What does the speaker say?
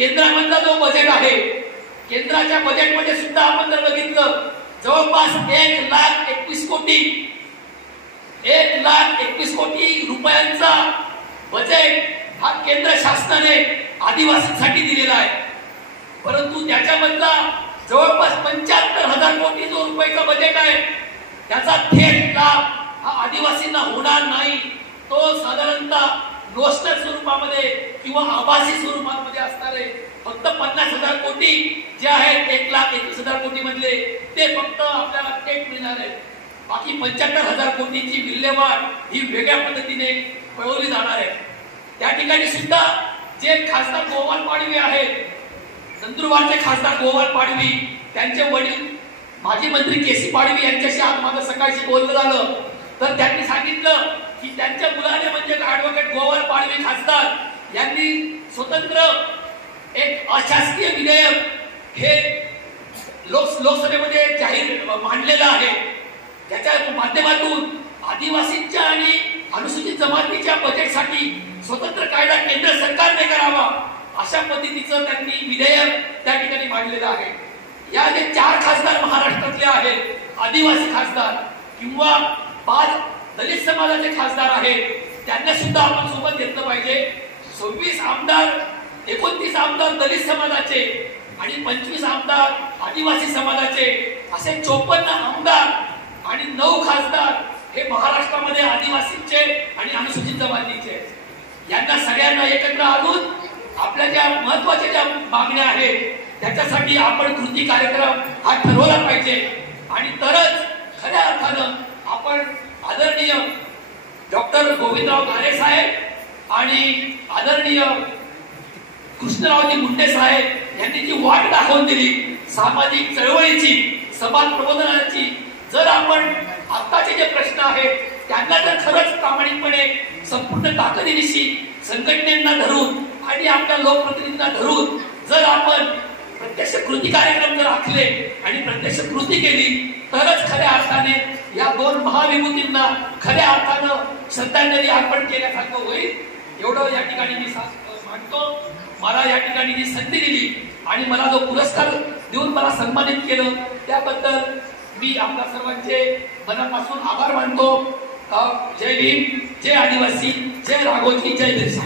केंद्रामधला जो बजेट आहे, केंद्राच्या बजेटमध्ये सुद्धा आपण जर बघितलं जवळपास 1,21 कोटी रुपयांचा बजेट हा केंद्र शासनाने आदिवासींसाठी दिलेला आहे. परंतु त्याच्यामधला जवळपास 75,000 कोटी जो रुपयाचा बजेट आहे त्याचा थेट लाभ हा आदिवासींना होणार नाही. तो साधारणतः नोशनल स्वरूपामध्ये किंवा आभासी स्वरूपामध्ये असणार आहे. फक्त 50,000 कोटी जे आहेत 1,21,000 कोटी मधले ते फक्त आपल्याला थेट मिळणार आहे. बाकी 75,000 कोटीची विल्हेवाट ही वेगळ्या पद्धतीने पळवली जाणार आहे. त्या ठिकाणी सुद्धा जे खासदार गोपाल पाडवी आहेत, नंदुरबारचे खासदार गोपाल पाडवी, त्यांचे वडील माजी मंत्री केसी पाडवी यांच्याशी आज माझं सकाळची बोलणं झालं तर त्यांनी सांगितलं की त्यांच्या मुलाने म्हणजे ऍडव्होकेट गोपाल पाडवी खासदार यांनी स्वतंत्र एक अशासकीय विधेयक हे लोकसभेमध्ये जाहीर मांडलेलं आहे. त्याच्या माध्यमातून आदिवासींच्या आणि अनुसूचित जमातीच्या बजेटसाठी स्वतंत्र कायदा केंद्र सरकारने करावा अशा पद्धतीचं त्यांनी विधेयक त्या ठिकाणी मांडलेलं आहे. या जे 4 खासदार महाराष्ट्रातले आहेत आदिवासी खासदार किंवा 5 दलित समाजाचे खासदार आहेत त्यांना सुद्धा आपण सोबत घेतलं पाहिजे. 26 आमदार, 29 आमदार दलित समाजाचे आणि 25 आमदार आदिवासी समाजाचे असे 54 आमदार आणि 9 खासदार हे महाराष्ट्रामध्ये आदिवासींचे आणि अनुसूचित जमातीचे. यांना सगळ्यांना एकत्र आणून आपल्या ज्या महत्वाच्या ज्या मागण्या आहेत त्याच्यासाठी आपण कृती कार्यक्रम हा ठरवला पाहिजे आणि तरच खऱ्या अर्थानं आपण आदरणीय डॉक्टर गोविंदराव गारे साहेब आणि आदरणीय कृष्णरावजी मुंडे साहेब यांनी जी वाट दाखवून दिली सामाजिक चळवळीची, समाज प्रबोधनाची, जर आपण आत्ताचे जे प्रश्न आहेत त्यांना जर खरंच प्रामाणिकपणे संपूर्ण ताकदीनिशी संघटनेंना धरून आणि आपल्या लोकप्रतिनिधींना धरून जर आपण प्रत्यक्ष कृती कार्यक्रम जर आखले आणि प्रत्यक्ष कृती केली तरच खऱ्या अर्थाने या 2 महाविभूतींना खऱ्या अर्थानं श्रद्धांजली अर्पण केल्यासारखं होईल. एवढं या ठिकाणी मी मानतो. मला या ठिकाणी जी संधी दिली आणि मला जो पुरस्कार देऊन मला सन्मानित केलं त्याबद्दल मी आपल्या सर्वांचे मनापासून आभार मानतो. जय भीम, जय आदिवासी, जय राघोजी, जय बिरसा.